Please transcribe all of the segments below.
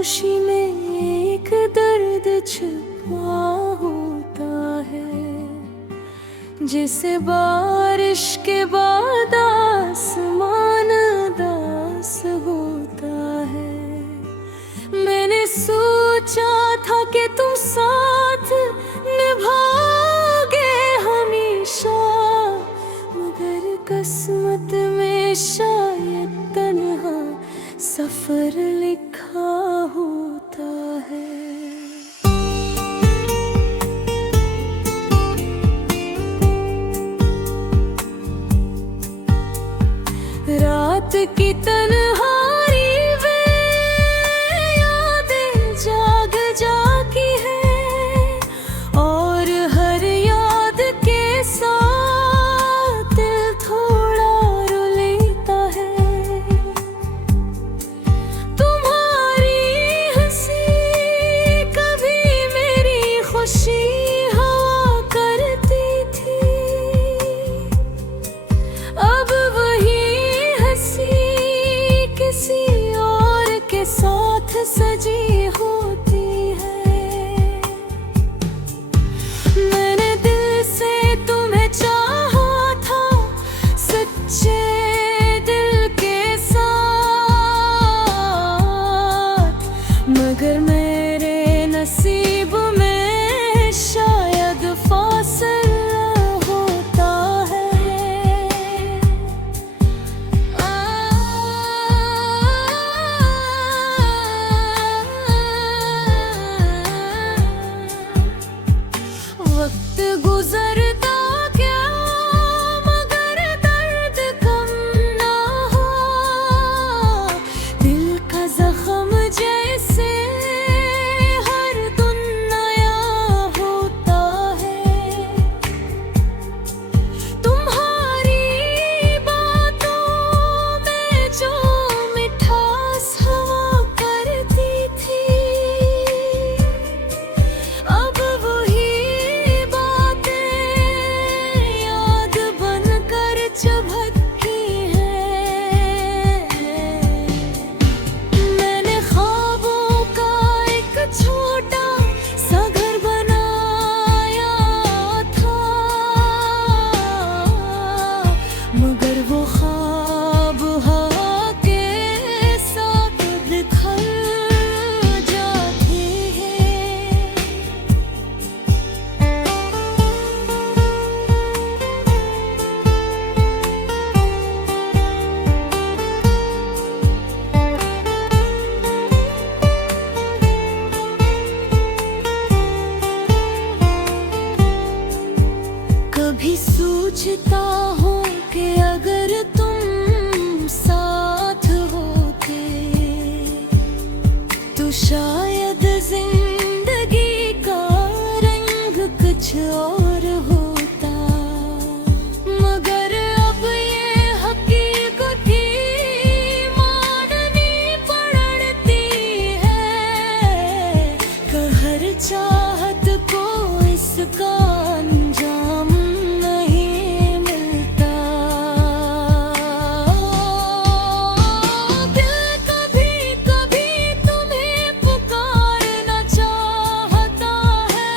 खामोशी में एक दर्द छुपा होता है, जिसे बारिश के बाद आसमान उदास होता है। मैंने सोचा था कि तुम साथ निभाओगे हमेशा, मगर किस्मत में शायद तन्हा सफर लिखा होता है। रात की तन्हाई में यादें जाग जागी है, और हर याद के साथ दिल थोड़ा रुलाता है। तुम्हारी हंसी कभी मेरी खुशी हवा करती थी, अब वही किसी और के साथ सजी होती है। मैंने दिल से तुम्हें चाहा था, सच्चे दिल के साथ, मगर मेरे नसीब में शायद फासला होता है। वक्त गुजरता क्या मगर दर्द कम ना हो, दिल का जख्म जैसे हर दिन नया होता है। तुम्हारी बातों में जो मिठास हवा करती थी, अब वही चुभती है। मैंने ख्वाबों का एक छोटा सा घर बनाया था, मगर वो ख्वाब हवा के साथ बिखर जाते हैं। कभी सोचता हूँ कि अगर तुम साथ होते तो शायद जिंदगी का रंग कुछ और होता, मगर अब ये हकीकत ही माननी पड़ती है। कहर चाहत को इसका अंजाम नहीं मिलता। दिल कभी कभी तुम्हें पुकारना चाहता है,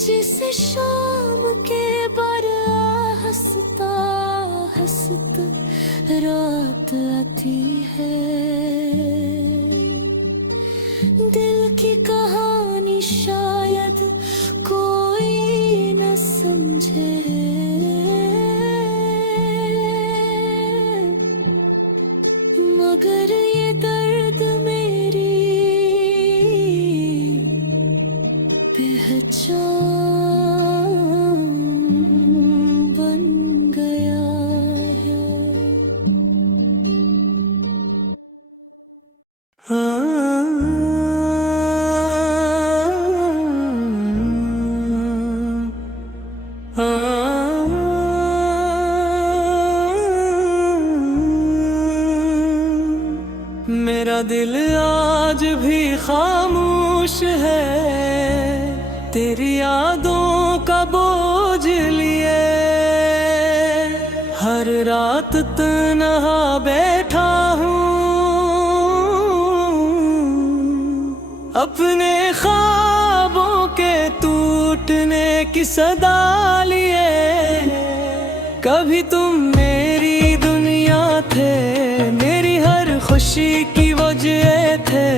जिसे शाम के बरा हंसता हंसता रात आती है, दिल की कहानी शायद कोई न समझे, मगर ये दर्द मेरी पहचान बन गया है। मेरा दिल आज भी खामोश है, तेरी यादों का बोझ लिए। हर रात तन्हा बैठा हूँ, अपने ख्वाबों के टूटने की सदा लिए। कभी तुम मेरी दुनिया थे, मेरी हर खुशी की वजह थे।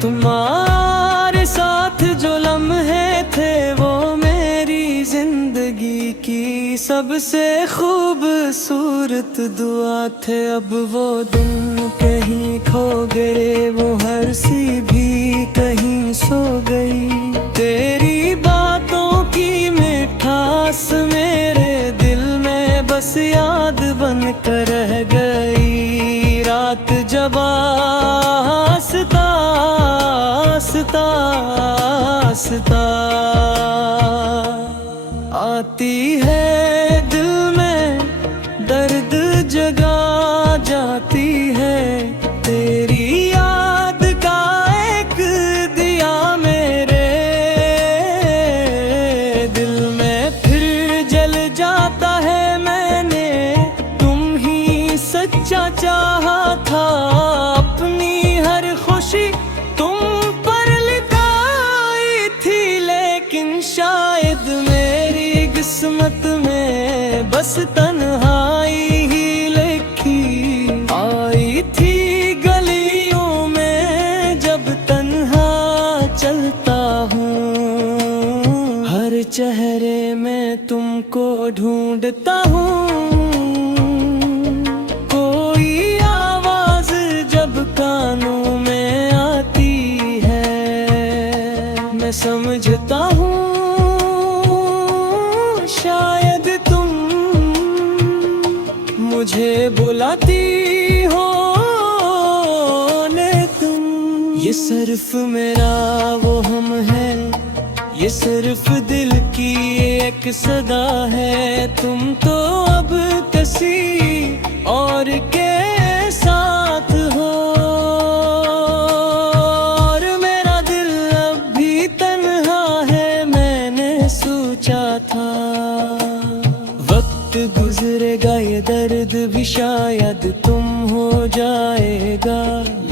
तुम्हारे साथ जो लम्हे थे वो मेरी जिंदगी की सबसे खूबसूरत दुआ थे। अब वो दिन कहीं खो गए, वो हंसी भी कहीं सो गई। तेरी बातों की मिठास मेरे दिल में बस याद बन कर रह गई। रात जब आस्ता आस्ता आस्ता आती है, दिल में दर्द जगा जाती है। तेरी याद का एक दिया मेरे दिल में फिर जल जाता है। मैंने तुम ही सच्चा चाहा था, अपनी हर खुशी तुम पर लिखाई थी। लेकिन शायद मेरी किस्मत में बस तन्हाई ही लिखी। आई थी गलियों में जब तन्हा चलता हूँ, हर चेहरे में तुमको ढूंढता हूँ। कोई आवाज जब कानों में आती है, मैं समझता हूँ शायद तुम मुझे बुलाती हो। ने तुम ये सिर्फ मेरा वो हम है, ये सिर्फ दिल की एक सदा है। तुम तो अब किसी और के साथ हो, और मेरा दिल अब भी तन्हा है। मैंने सोचा था वक्त गुजरेगा, ये दर्द भी शायद तुम हो जाएगा।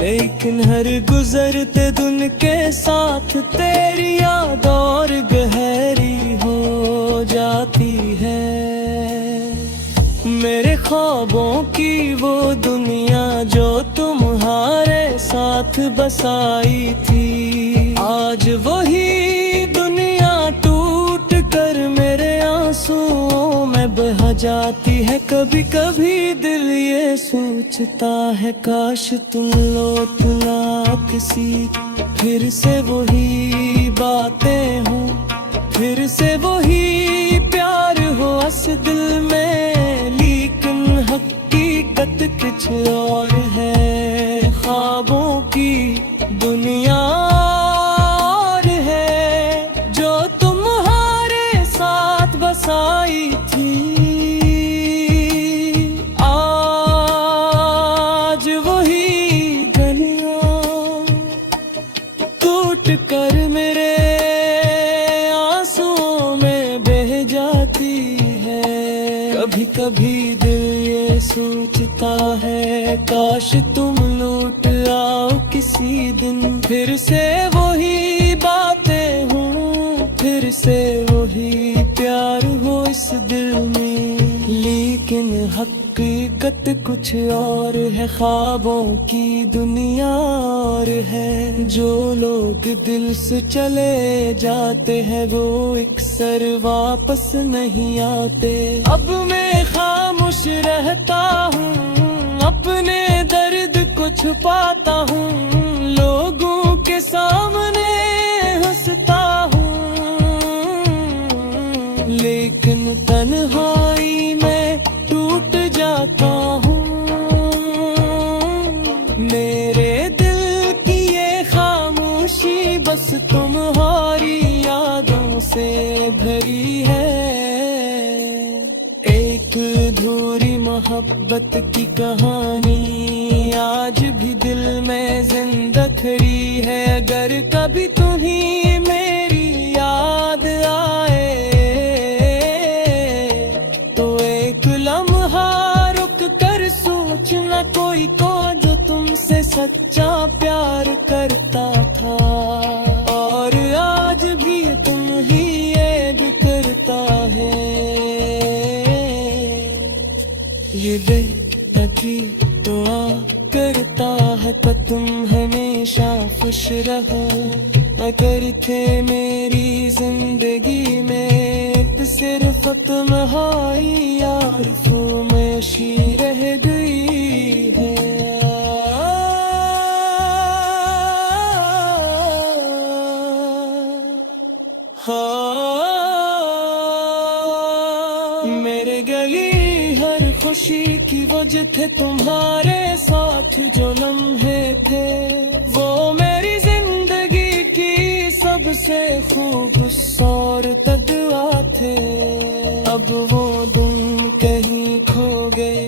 लेकिन हर गुजरते दिन के साथ तेरी याद और गहरी हो जाती है। मेरे ख्वाबों की वो दुनिया जो तुम्हारे साथ बसाई थी, आज वही दुनिया टूट कर मेरे आंसुओं में बह जाती है। कभी कभी दिल ये सोचता है काश तुम लौट ना किसी, फिर से वही बातें हो, फिर से वही प्यार हो अस दिल में। लेकिन हकीकत कुछ और है, ख्वाबों की दुनिया और है जो तुम्हारे साथ बसाई थी। आज वही गलियां टूट कर मेरे आंसुओं में बह जाती है। कभी कभी दिल ये सोचता है काश तुम लौट आओ किसी दिन, फिर से वही बातें हों, फिर फिर से वही प्यार हो इस दिल में। लेकिन हकीकत कुछ और है, ख्वाबों की दुनिया और है। जो लोग दिल से चले जाते हैं वो अक्सर वापस नहीं आते। अब मैं खामोश रहता हूँ, अपने दर्द को छुपाता हूँ, लोगों के सामने हंसता हूँ, लेकिन तन्हाई में टूट जाता हूँ। मेरे दिल की ये खामोशी बस तुम्हारी यादों से भरी है। एक अधूरी मोहब्बत की कहानी आज भी दिल में जिंदा खड़ी है। अगर कभी तुम्हें मेरी याद आए तो एक लम्हा रुक कर सोचना, कोई को जो तुमसे सच्चा प्यार करता था और आज भी तुम ही ये भी करता है। ये बेनकी दुआ करता है कि तुम हमेशा खुश रहो। अगर थे मेरी जिंदगी में सिर्फ तुम्हारी आरज़ू में शी रह गई है। मेरे गली हर खुशी की वजह थे तुम्हारे साथ जो लम्हे थे, वो मेरी जिंदगी की सबसे खूबसूरत दुआ थे। अब वो दिन कहीं खो गए,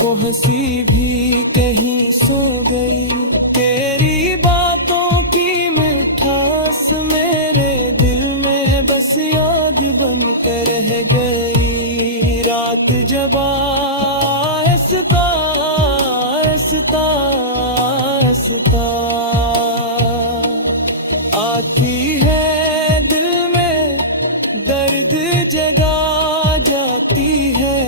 वो हंसी भी कहीं सो गई। तेरी बातों की मिठास मेरे दिल में बस याद बन कर रह गई। रात जब आहिस्ता आहिस्ता आहिस्ता आती है दिल में, दर्द जगा जाती है।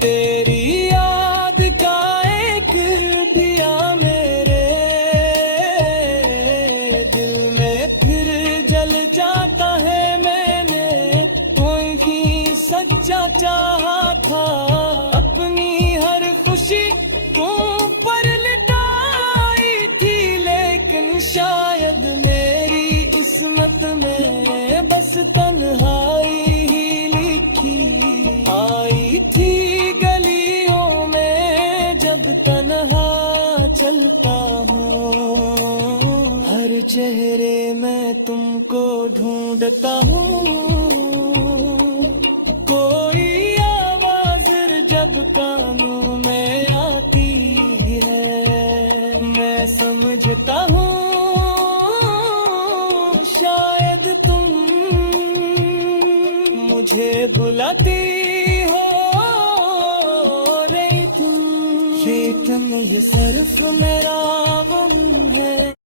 तेरी याद का एक दिया मेरे दिल में फिर जल जाता है। मैंने कोई ही सच्चा चाहा था, अपनी हर खुशी को पर लिटाई थी, लेकिन शायद मेरी किस्मत में बस तन्हाई ही लिखी। आई थी गलियों में जब तन्हा चलता हूँ, हर चेहरे में तुमको ढूंढता हूँ। कोई आवाज जब कानों में आती है, मैं समझता हूँ शायद तुम मुझे बुलाती हो रे तुम। लेकिन ये सिर्फ मेरा गम है।